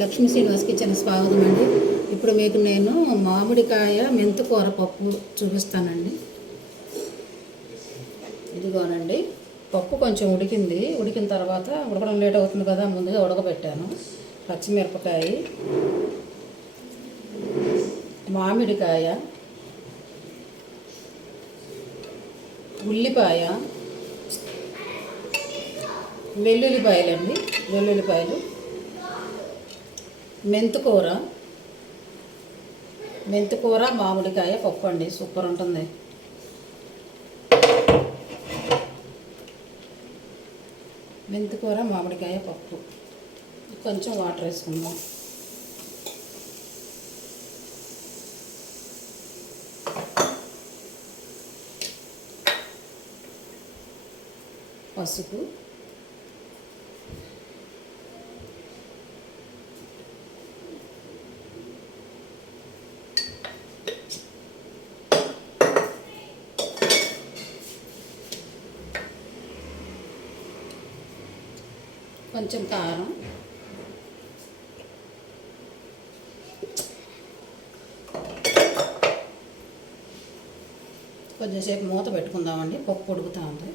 Lakshmi Srinivas kitchen స్వాగతం అండి. ఇప్పుడు మీకు నేను మామిడికాయ మెంతికూర పప్పు చూపిస్తానండి. ఇదిగోనండి, పప్పు కొంచెం ఉడికింది. ఉడికిన తర్వాత ఉడకడం లేట్ అవుతుంది కదా, ముందుగా ఉడకబెట్టాను. పచ్చిమిరపకాయ, మామిడికాయ, ఉల్లిపాయ, వెల్లుల్లిపాయలండి, వెల్లుల్లిపాయలు, మెంతికూర, మామిడికాయ పప్పు అండి. సూపర్ ఉంటుంది. మెంతికూర మామిడికాయ పప్పు. కొంచెం వాటర్ వేసుకుందాం. పసుపు, కొంచెం కారం, కొంచెంసేపు మూత పెట్టుకుందామండి. పప్పు ఉడుకుతూ ఉంది.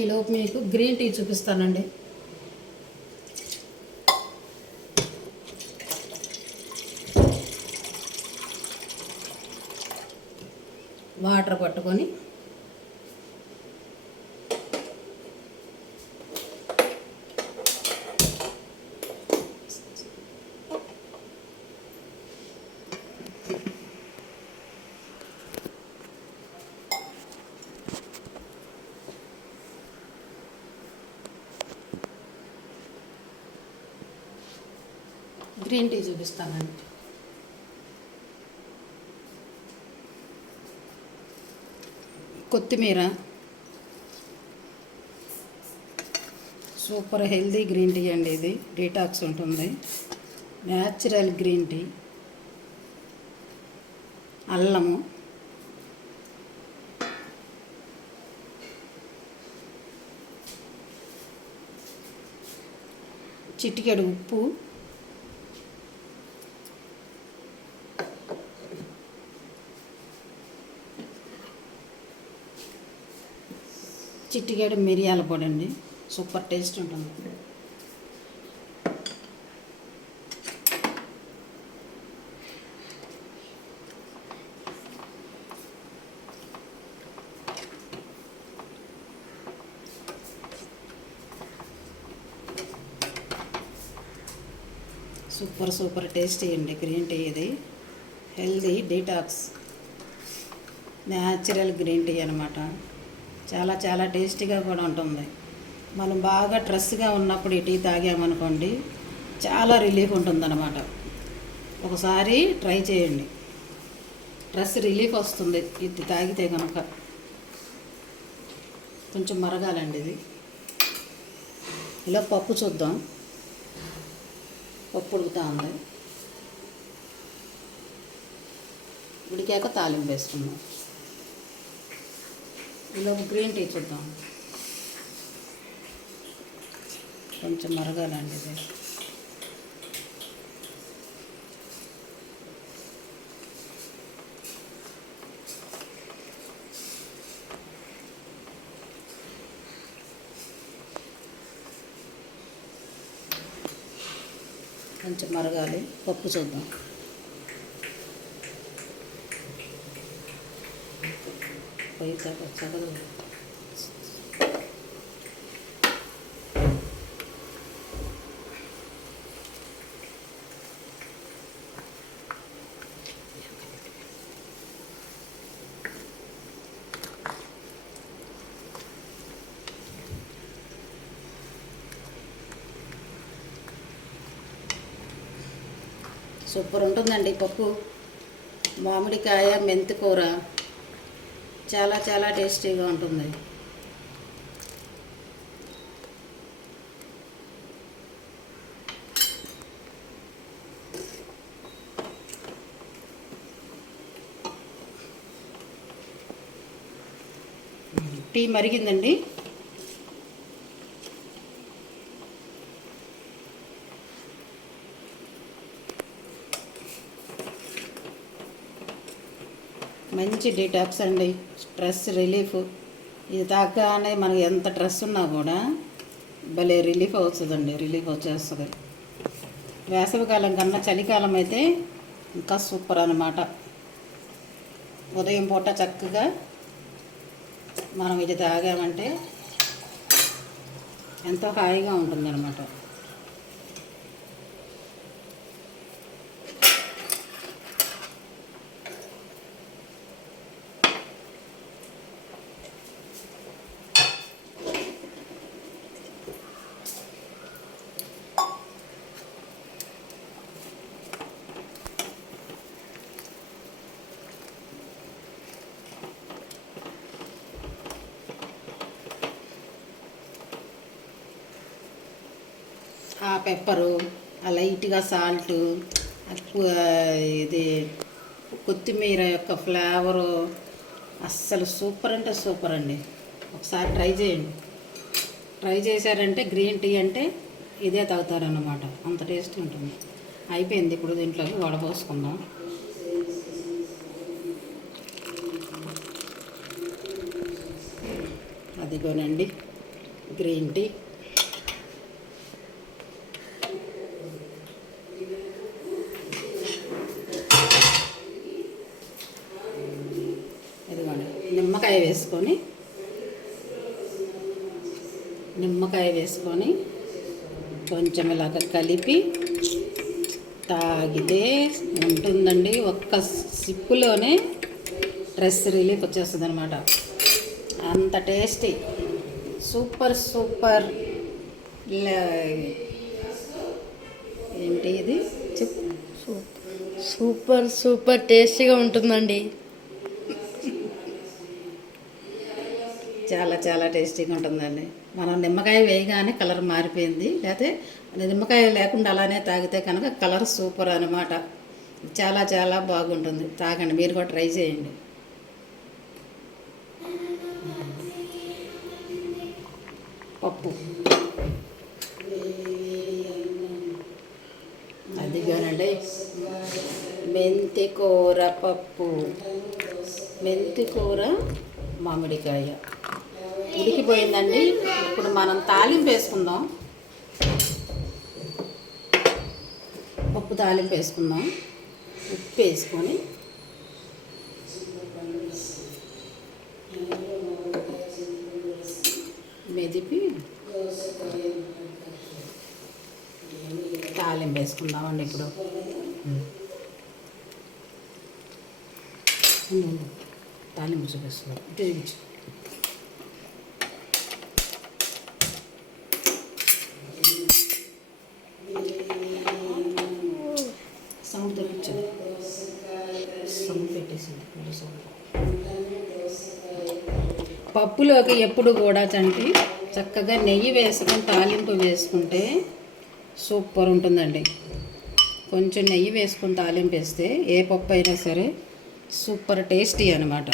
ఈలోపు మీకు గ్రీన్ టీ చూపిస్తానండి. వాటర్ పట్టుకొని గ్రీన్ టీ చూపిస్తానండి. కొత్తిమీర, సూపర్ హెల్దీ గ్రీన్ టీ అండి. ఇది డీటాక్స్ ఉంటుంది. న్యాచురల్ గ్రీన్ టీ, అల్లము, చిటికెడు ఉప్పు, చిటికెడు మిరియాల పొడి అండి. సూపర్ టేస్ట్ ఉంటుంది. సూపర్ టేస్టీ అండి గ్రీన్ టీ. ఇది healthy detox natural green tea అనమాట. చాలా టేస్టీగా కూడా ఉంటుంది. మనం బాగా స్ట్రెస్గా ఉన్నప్పుడు ఈ టీ తాగామనుకోండి, చాలా రిలీఫ్ ఉంటుందన్నమాట. ఒకసారి ట్రై చేయండి. స్ట్రెస్ రిలీఫ్ వస్తుంది ఇది తాగితే కనుక. కొంచెం మరగాలండి ఇది. ఇలా పప్పు చూద్దాం. పప్పు ఉడుకుతూ ఉంది. ఉడికాక తాలింపు వేసుకుందాం. ఇలా గ్రీన్ టీ చూద్దాం. కొంచెం మరగాలండి ఇది. కొంచెం మరగాలి. పప్పు చూద్దాం. పొయ్యి చక్కగా సూపర్ ఉంటుందండి పప్పు. మామిడికాయ మెంతికూర చాలా టేస్టీగా ఉంటుంది. టీ మరిగిందండి. మంచి డీటాక్స్ అండి, స్ట్రెస్ రిలీఫ్. ఇది తాగగానే మనకి ఎంత స్ట్రెస్ ఉన్నా కూడా భలే రిలీఫ్ అవుతుందండి, రిలీఫ్ వచ్చేస్తుంది. వేసవికాలం కన్నా చలికాలం అయితే ఇంకా సూపర్ అన్నమాట. ఉదయం పూట చక్కగా మనం ఇది తాగామంటే ఎంతో హాయిగా ఉంటుందన్నమాట. ఆ పెప్పరు, ఆ లైట్గా సాల్టు, ఇది కొత్తిమీర యొక్క ఫ్లేవరు అస్సలు సూపర్ అంటే సూపర్ అండి. ఒకసారి ట్రై చేయండి. ట్రై చేశారంటే గ్రీన్ టీ అంటే ఇదే తాగుతారన్నమాట, అంత టేస్టీ ఉంటుంది. అయిపోయింది, ఇప్పుడు దీంట్లోకి వడపోసుకుందాం. అదిగోనండి గ్రీన్ టీ. ఇదిగోండి నిమ్మకాయ వేసుకొని కొంచెం ఇలాగ కలిపి తాగితే ఉంటుందండి. ఒక్క సిప్పులోనే స్ట్రెస్ రిలీఫ్ వచ్చేస్తుంది అనమాట. అంత టేస్టీ, సూపర్ సూపర్. ఏంటి ఇది? సూపర్ సూపర్ టేస్టీగా ఉంటుందండి. చాలా చాలా టేస్టీగా ఉంటుందండి. మనం నిమ్మకాయ వేయగానే కలర్ మారిపోయింది, లేకపోతే నిమ్మకాయ లేకుండా అలానే తాగితే కనుక కలర్ సూపర్ అనమాట. చాలా చాలా బాగుంటుంది. తాగండి, మీరు కూడా ట్రై చేయండి. పప్పు అదిగోనండి, మెంతి కూర పప్పు, మెంతి కూర మామిడికాయ ఉడికిపోయిందండి. ఇప్పుడు మనం తాలింపు వేసుకుందాం. పప్పు తాలింపు వేసుకుందాం. ఉప్పు వేసుకొని మెదిపి తాలింపు వేసుకుందామండి. ఇప్పుడు తాలింపు చూపిస్తున్నాం, ఇటు చూపించు. సౌండ్ తెప్పించండి, సౌండ్ పెట్టేసింది. పప్పులోకి ఎప్పుడు కూడా చక్కగా నెయ్యి వేసుకొని తాలింపు వేసుకుంటే సూపర్ ఉంటుందండి. కొంచెం నెయ్యి వేసుకొని తాలింపు వేస్తే ఏ పప్పు అయినా సరే సూపర్ టేస్టీ అనమాట,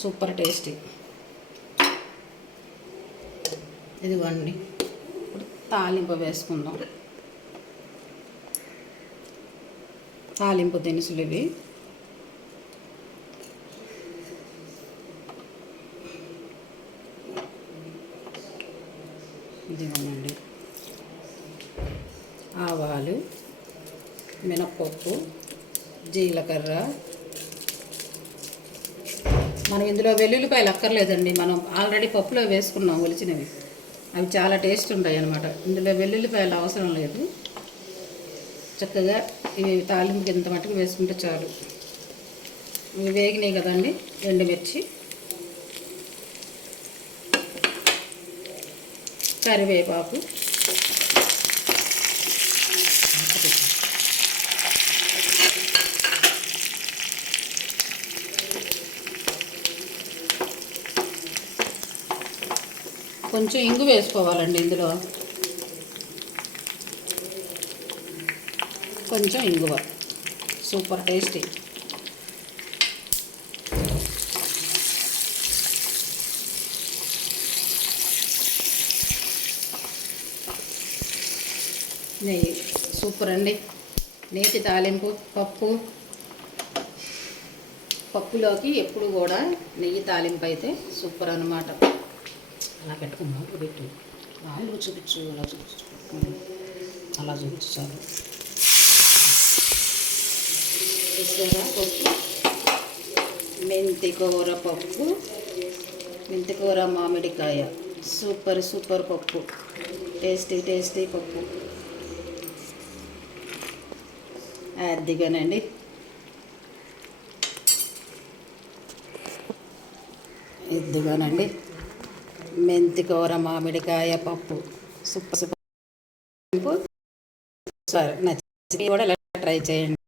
సూపర్ టేస్టీ. ఇదిగోండి, ఇప్పుడు తాలింపు వేసుకుందాం. తాలింపు దినుసులు ఇవి. ఇదిగోనండి, ఆవాలు, మినప్పప్పు, జీలకర్ర. మనం ఇందులో వెల్లుల్లిపాయలు అక్కర్లేదండి, మనం ఆల్రెడీ పప్పులో వేసుకున్నాం ఒలిచినవి. అవి చాలా టేస్ట్ ఉంటాయి అన్నమాట. ఇందులో వెల్లుల్లిపాయలు అవసరం లేదు. చక్కగా ఇవి తాలింపుకి ఇంత మట్టుకు వేసుకుంటే చాలు. ఇవి వేగినాయి కదండి. ఎండుమిర్చి, కరివేపాకు, కొంచెం ఇంగు వేసుకోవాలండి. ఇందులో కొంచెం ఇంగువ, సూపర్ టేస్టీ. నెయ్యి, సూపర్ అండి. నేతి తాలింపు పప్పు పప్పులోకి ఎప్పుడు కూడా నెయ్యి తాలింపు అయితే సూపర్ అనమాట. అలా పెట్టుకో, మూడు పెట్టు, ఆయిల్ చూపించు, అలా చూపించు, అలా చూపించు చాలు. చూసారా పప్పు, మెంతికూర పప్పు, మెంతికూర మామిడికాయ, సూపర్ సూపర్ పప్పు, టేస్టీ టేస్టీ పప్పు. అదిగానండి. ఇదిగోనండి మెంతికూర మామిడికాయ పప్పు, సూపర్ సూపర్. సరే నచ్చి కూడా ఇలా ట్రై చేయండి.